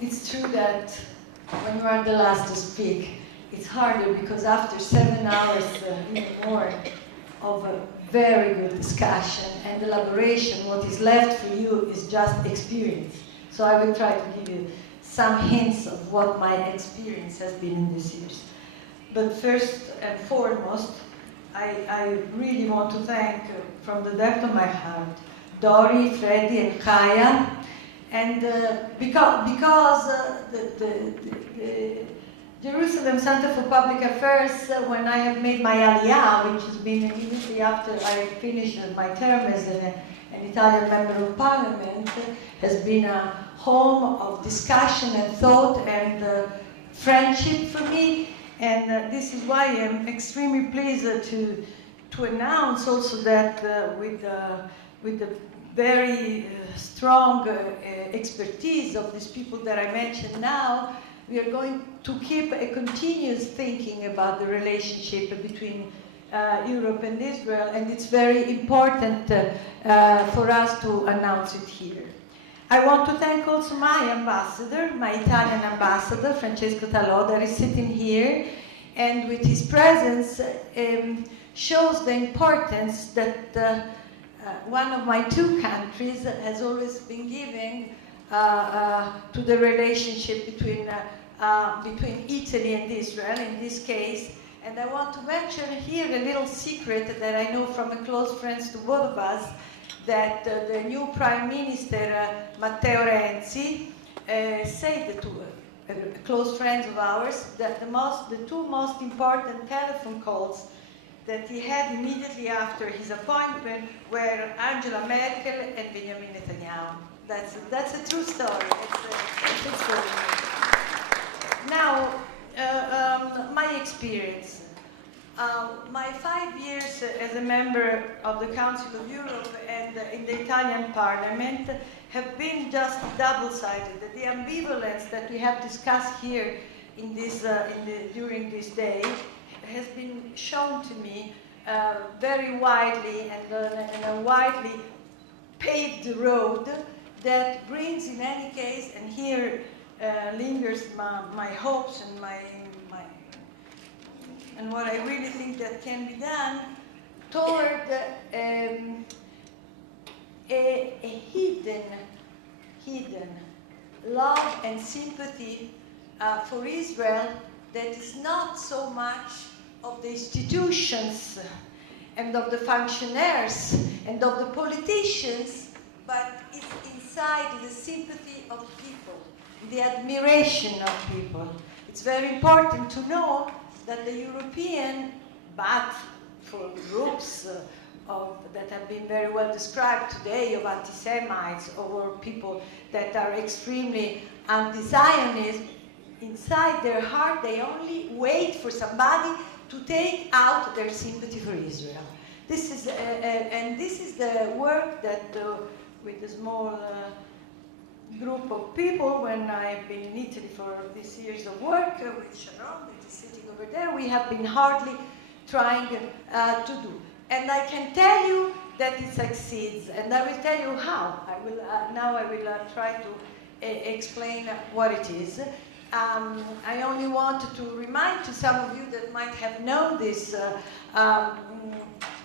It's true that when you are the last to speak, it's harder because after 7 hours, even more, of a very good discussion and elaboration, what is left for you is just experience. So I will try to give you some hints of what my experience has been in these years. But first and foremost, I really want to thank, from the depth of my heart, Dori, Freddy, and Kaya, and because the Jerusalem Center for Public Affairs, when I have made my aliyah, which has been immediately after I finished my term as an Italian Member of Parliament, has been a home of discussion and thought and friendship for me. And this is why I'm extremely pleased to announce also that with the very strong expertise of these people that I mentioned now, we are going to keep a continuous thinking about the relationship between Europe and Israel, and it's very important for us to announce it here. I want to thank also my ambassador, my Italian ambassador, Francesco Talò, that is sitting here, and with his presence shows the importance that one of my two countries has always been giving to the relationship between Italy and Israel, in this case. And I want to mention here a little secret that I know from a close friend to both of us, that the new Prime Minister, Matteo Renzi, said to close friends of ours that the two most important telephone calls that he had immediately after his appointment were Angela Merkel and Benjamin Netanyahu. That's a true story. It's a true story. Now, my experience. My 5 years as a member of the Council of Europe and in the Italian Parliament have been just double-sided. The ambivalence that we have discussed here in this, during this day has been shown to me very widely and a widely paved road that brings, in any case, and here lingers my hopes and and what I really think that can be done toward a hidden love and sympathy for Israel that is not so much of the institutions and of the functionaries and of the politicians, but it's inside the sympathy of people, the admiration of people. It's very important to know that the European, but for groups that have been very well described today, of anti-Semites or people that are extremely anti-Zionist, inside their heart they only wait for somebody to take out their sympathy for Israel. This is, and this is the work that with a small group of people, when I've been in Italy for these years of work with Sharon, that is sitting over there, we have been hardly trying to do. And I can tell you that it succeeds, and I will tell you how. Now I will try to explain what it is. I only wanted to remind to some of you that might have known this,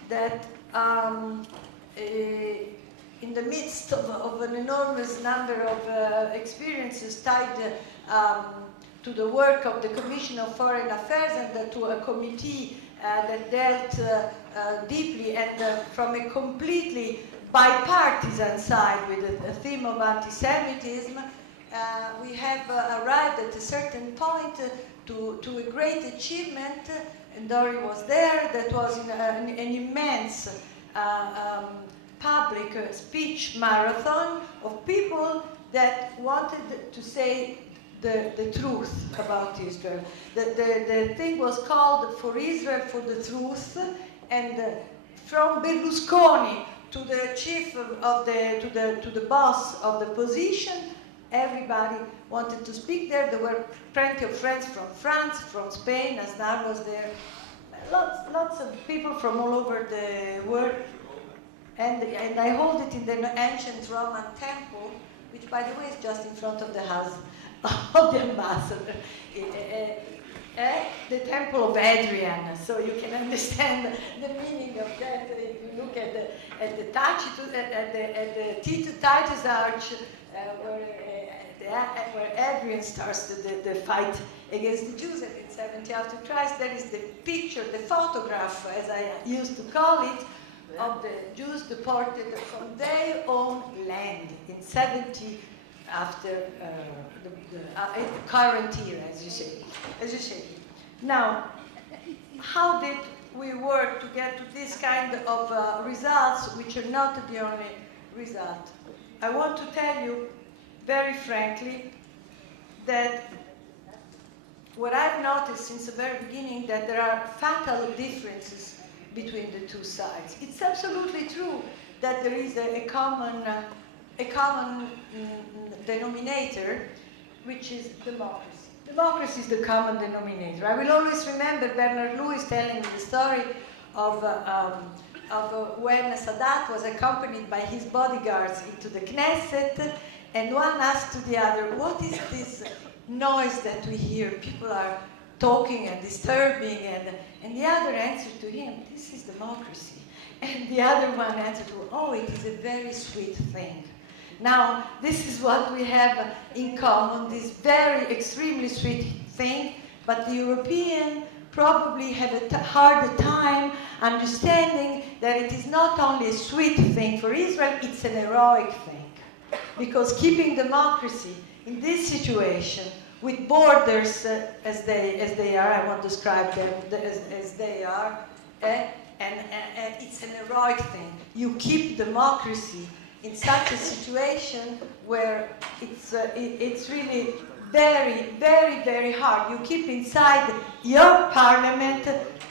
that in the midst of an enormous number of experiences tied to the work of the Commission of Foreign Affairs and to a committee that dealt deeply and from a completely bipartisan side with the theme of anti-Semitism, we have arrived at a certain point to a great achievement, and Dori was there, that was an immense public speech marathon of people that wanted to say the truth about Israel. The thing was called For Israel for the Truth, and from Berlusconi to the chief of to the boss of the position, everybody wanted to speak there. There were plenty of friends from France, from Spain, Aznar was there, lots of people from all over the world. And I hold it in the ancient Roman temple, which by the way is just in front of the house of the ambassador. The Temple of Hadrian, so you can understand the meaning of that if you look at the Titus Arch, where Hadrian starts the fight against the Jews, and in 70 after Christ, there is the picture, the photograph, as I used to call it, of the Jews deported from their own land in 70 after the current era, as you say. Now, how did we work to get to this kind of results, which are not the only result? I want to tell you very frankly that what I've noticed since the very beginning, that there are fatal differences between the two sides. It's absolutely true that there is a common denominator, which is democracy. Democracy is the common denominator. I will always remember Bernard Lewis telling me the story of when Sadat was accompanied by his bodyguards into the Knesset, and one asked to the other, "What is this noise that we hear? People are talking and disturbing," and the other answered to him, "This is democracy." And the other one answered to, "Oh, it is a very sweet thing." Now, this is what we have in common, this very extremely sweet thing, but the European probably have a harder time understanding that it is not only a sweet thing for Israel, it's an heroic thing. Because keeping democracy in this situation, with borders as they are, I won't describe them as they are, and it's an heroic thing. You keep democracy in such a situation where it's really very, very, very hard. You keep inside your parliament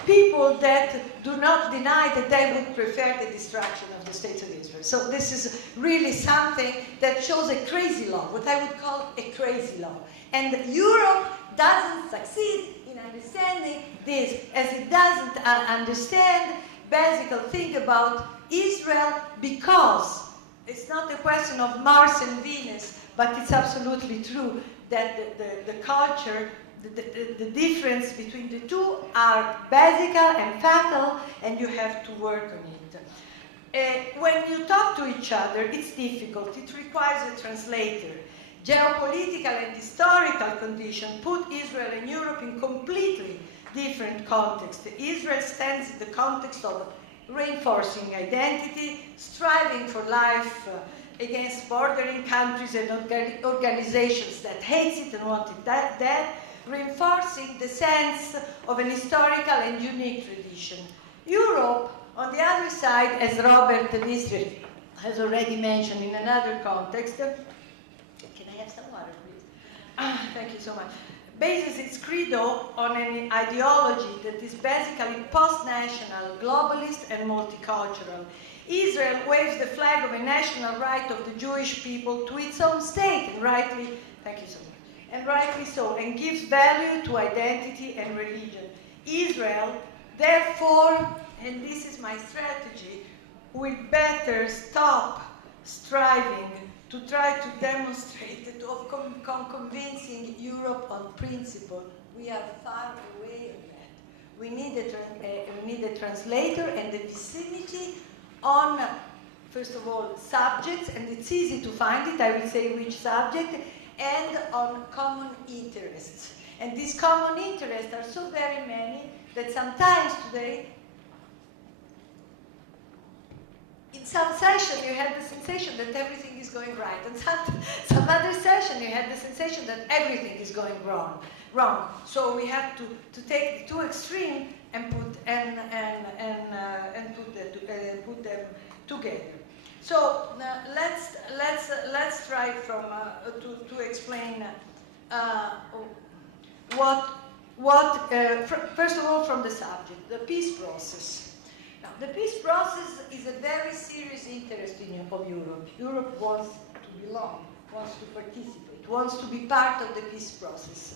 people that do not deny that they would prefer the destruction of the state of Israel. So this is really something that shows a crazy law, what I would call a crazy law. And Europe doesn't succeed in understanding this, as it doesn't understand basic thing about Israel, because it's not a question of Mars and Venus, but it's absolutely true that the culture, the difference between the two are basic and fatal, and you have to work on it. When you talk to each other, it's difficult. It requires a translator. Geopolitical and historical conditions put Israel and Europe in completely different contexts. Israel stands in the context of reinforcing identity, striving for life against bordering countries and organizations that hate it and want it dead, reinforcing the sense of an historical and unique tradition. Europe, on the other side, as Robert Nisler has already mentioned in another context, can I have some water, please? Thank you so much. Bases its credo on an ideology that is basically post-national, globalist, and multicultural. Israel waves the flag of a national right of the Jewish people to its own state, and rightly, thank you so much, and rightly so, and gives value to identity and religion. Israel, therefore, and this is my strategy, will better stop striving to try to demonstrate that of convincing Europe on principle. We are far away of that. We need a translator and the vicinity on, first of all, subjects, and it's easy to find it, I will say which subject, and on common interests. And these common interests are so very many that sometimes today, in some session you had the sensation that everything is going right, and some other session you had the sensation that everything is going wrong. So we have to take the two extremes and put put them together. So let's try from to explain first of all, from the subject, the peace process. Now, the peace process is a very serious interest of Europe. Europe wants to belong, wants to participate, wants to be part of the peace process.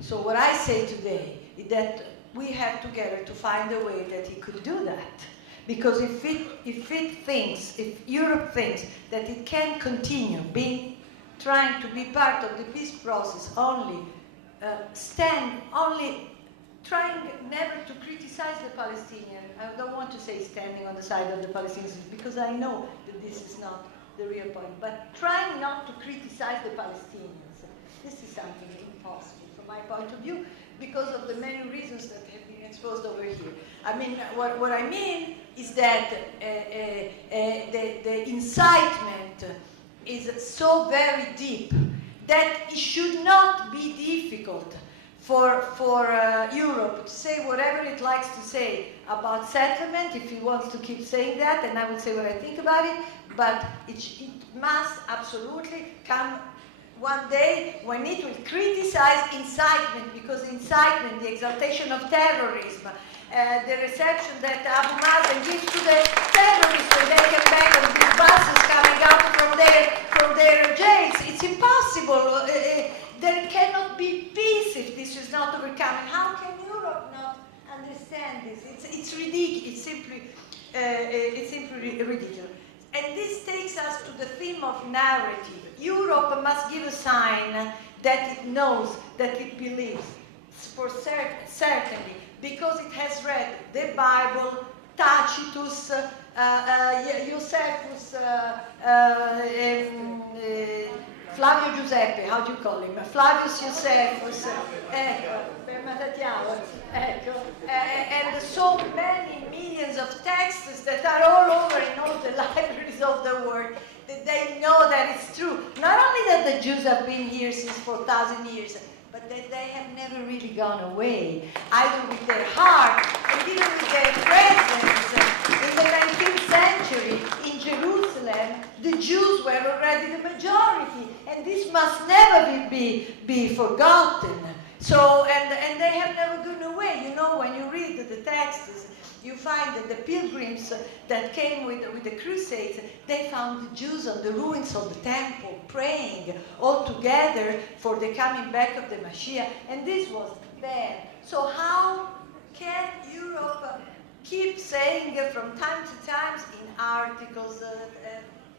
So what I say today is that we have together to find a way that it could do that. Because if Europe thinks that it can continue being trying to be part of the peace process only, trying never to criticize the Palestinians. I don't want to say standing on the side of the Palestinians because I know that this is not the real point, but trying not to criticize the Palestinians. This is something impossible from my point of view because of the many reasons that have been exposed over here. I mean, what I mean is that the incitement is so very deep that it should not be difficult for Europe to say whatever it likes to say about settlement, if it wants to keep saying that, and I will say what I think about it, but it must absolutely come one day when it will criticize incitement, because incitement, the exaltation of terrorism, the reception that Abu Mazen gives to the terrorists when they come back on these buses coming out from their jails, it's impossible. There cannot be peace if this is not overcome. And how can Europe not understand this? It's ridiculous. It's simply ridiculous. And this takes us to the theme of narrative. Europe must give a sign that it knows, that it believes, for certainly, because it has read the Bible, Tacitus, Josephus, Flavio Giuseppe, how do you call him? Flavius Josephus, and so many millions of texts that are all over in all the libraries of the world, that they know that it's true. Not only that the Jews have been here since 4,000 years, but that they have never really gone away, either with their heart and even with their presence. In the 19th century, in Jerusalem, the Jews were already the majority, and this must never be forgotten. So, and they have never gone away. You know, when you read the texts, you find that the pilgrims that came with the Crusades, they found the Jews on the ruins of the temple praying all together for the coming back of the Mashiach, and this was there. So how can Europe keep saying from time to time in articles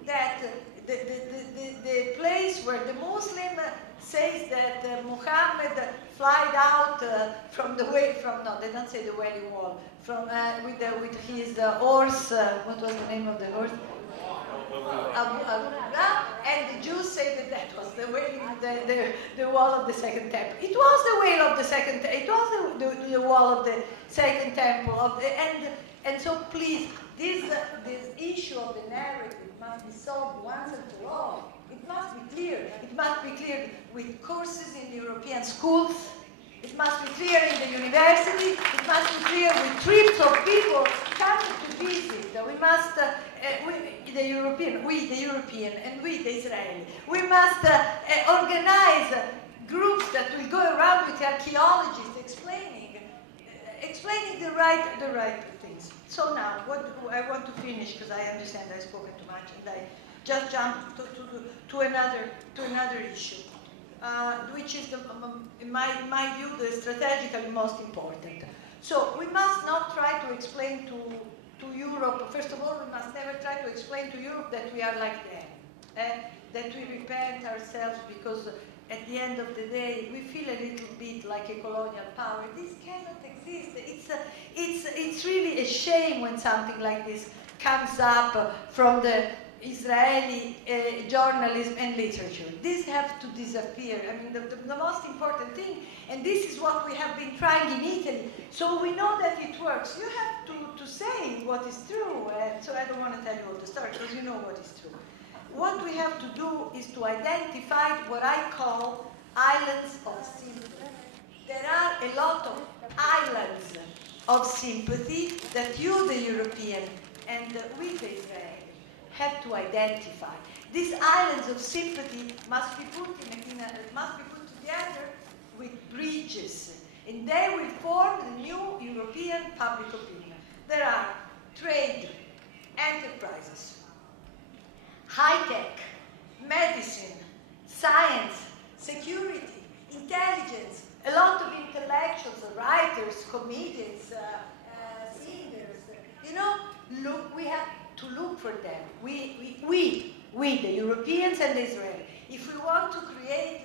that the place where the Muslim says that Muhammad flied out from the no, they don't say the Wailing Wall, from with his horse. What was the name of the horse? And the Jews say that was the wall of the Second Temple. It was the wall of the Second. It was the wall of the Second Temple. And so please, this issue of the narrative must be solved once and for all. It must be clear. It must be clear with courses in the European schools. It must be clear in the university. It must be clear with trips of people coming to visit. We must, the European, and we, the Israeli. We must organize groups that will go around with archaeologists explaining the right things. So now, what I want to finish, because I understand I've spoken too much, and I just jump to another issue, which is, in my view, the strategically most important. So we must not try to explain to Europe. First of all, we must never try to explain to Europe that we are like them, that we repent ourselves because at the end of the day we feel a little bit like a colonial power. This cannot exist. It's really a shame when something like this comes up from the Israeli journalism and literature. These have to disappear. I mean, the most important thing, and this is what we have been trying in Italy, so we know that it works. You have to say what is true, so I don't want to tell you all the story, because you know what is true. What we have to do is to identify what I call islands of sympathy. There are a lot of islands of sympathy that you, the European, and we, the Israeli, have to identify. These islands of sympathy must be put together with bridges, and they will form the new European public opinion. There are trade, enterprises, high-tech, medicine, science, security, intelligence, a lot of intellectuals, writers, comedians, singers. You know, look, we have to look for them. We, the Europeans and the Israelis. if we want to create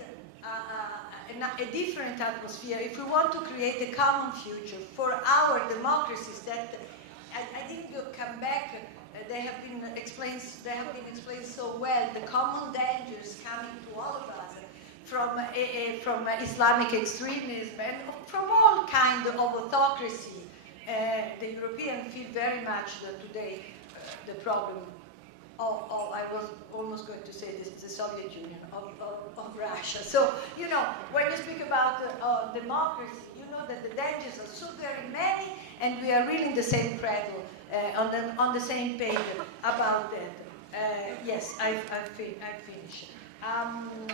a different atmosphere, if we want to create a common future for our democracies that I think you'll come back, they have been explained so well, the common dangers coming to all of us from Islamic extremism and from all kinds of autocracy. The Europeans feel very much that today the problem of, I was almost going to say this, the Soviet Union, of Russia. So, you know, when you speak about democracy, you know that the dangers are so very many, and we are really in the same cradle, on the same page about that. Yes, I've finished.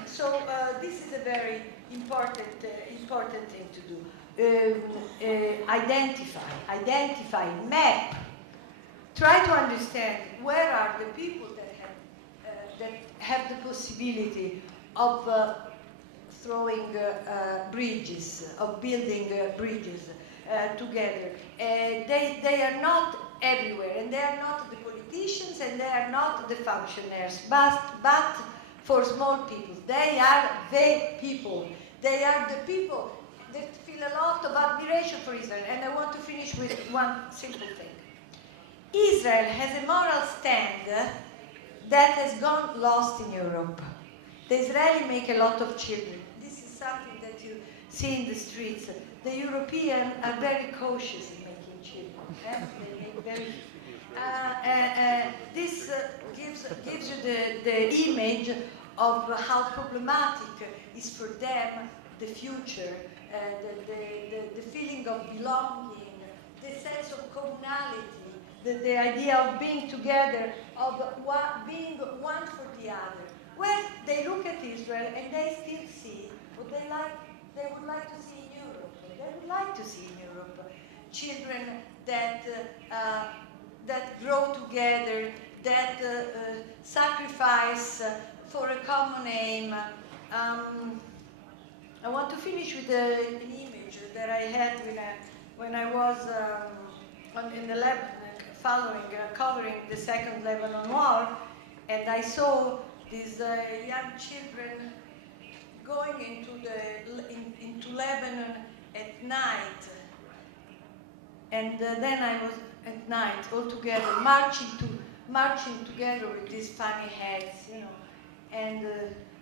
So this is a very important thing to do. Identify, map. Try to understand where are the people that have the possibility of throwing bridges, of building bridges together. They are not everywhere, and they are not the politicians, and they are not the functionaries, but for small people. They are the people. They are the people that feel a lot of admiration for Israel. And I want to finish with one simple thing. Israel has a moral stand that has gone lost in Europe. The Israelis make a lot of children. This is something that you see in the streets. The Europeans are very cautious in making children. They make very. This gives you the image of how problematic is for them the future, the feeling of belonging, the sense of communality. The idea of being together, of being one for the other. Well, they look at Israel and they still see what they would like to see in Europe. They would like to see in Europe children that grow together, that sacrifice for a common aim. I want to finish with an image that I had when I was in the Lebanon, covering the Second Lebanon War, and I saw these young children going into Lebanon at night, and then I was at night all together marching together with these funny heads, you know, and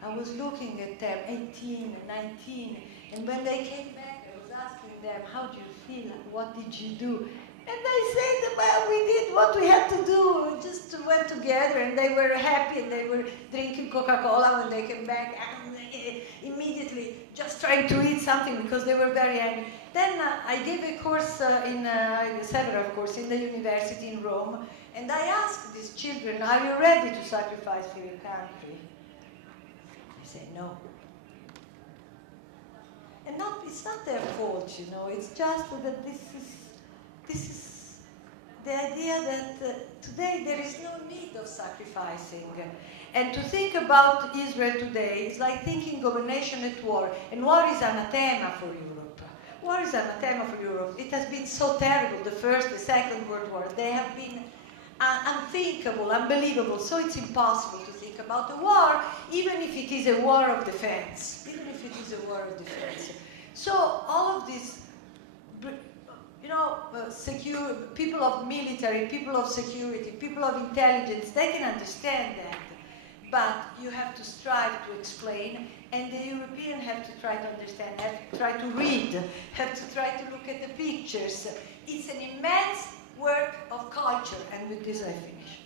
I was looking at them, 18 and 19, and when they came back, I was asking them, how do you feel? What did you do? And they said, well, we did what we had to do. We just went together, and they were happy, and they were drinking Coca-Cola when they came back, and immediately just trying to eat something because they were very angry. Then I gave a course several courses in the university in Rome, and I asked these children, are you ready to sacrifice for your country? They said, no. And it's not their fault, you know, it's just that this is the idea that today there is no need of sacrificing. And to think about Israel today is like thinking of a nation at war. And war is anathema for Europe. War is anathema for Europe. It has been so terrible, the First, the Second World War. They have been unthinkable, unbelievable. So it's impossible to think about a war, even if it is a war of defense. Even if it is a war of defense. So all of this, you know, people of military, people of security, people of intelligence, they can understand that. But you have to strive to explain, and the Europeans have to try to understand, have to try to read, have to try to look at the pictures. It's an immense work of culture, and with this I finish.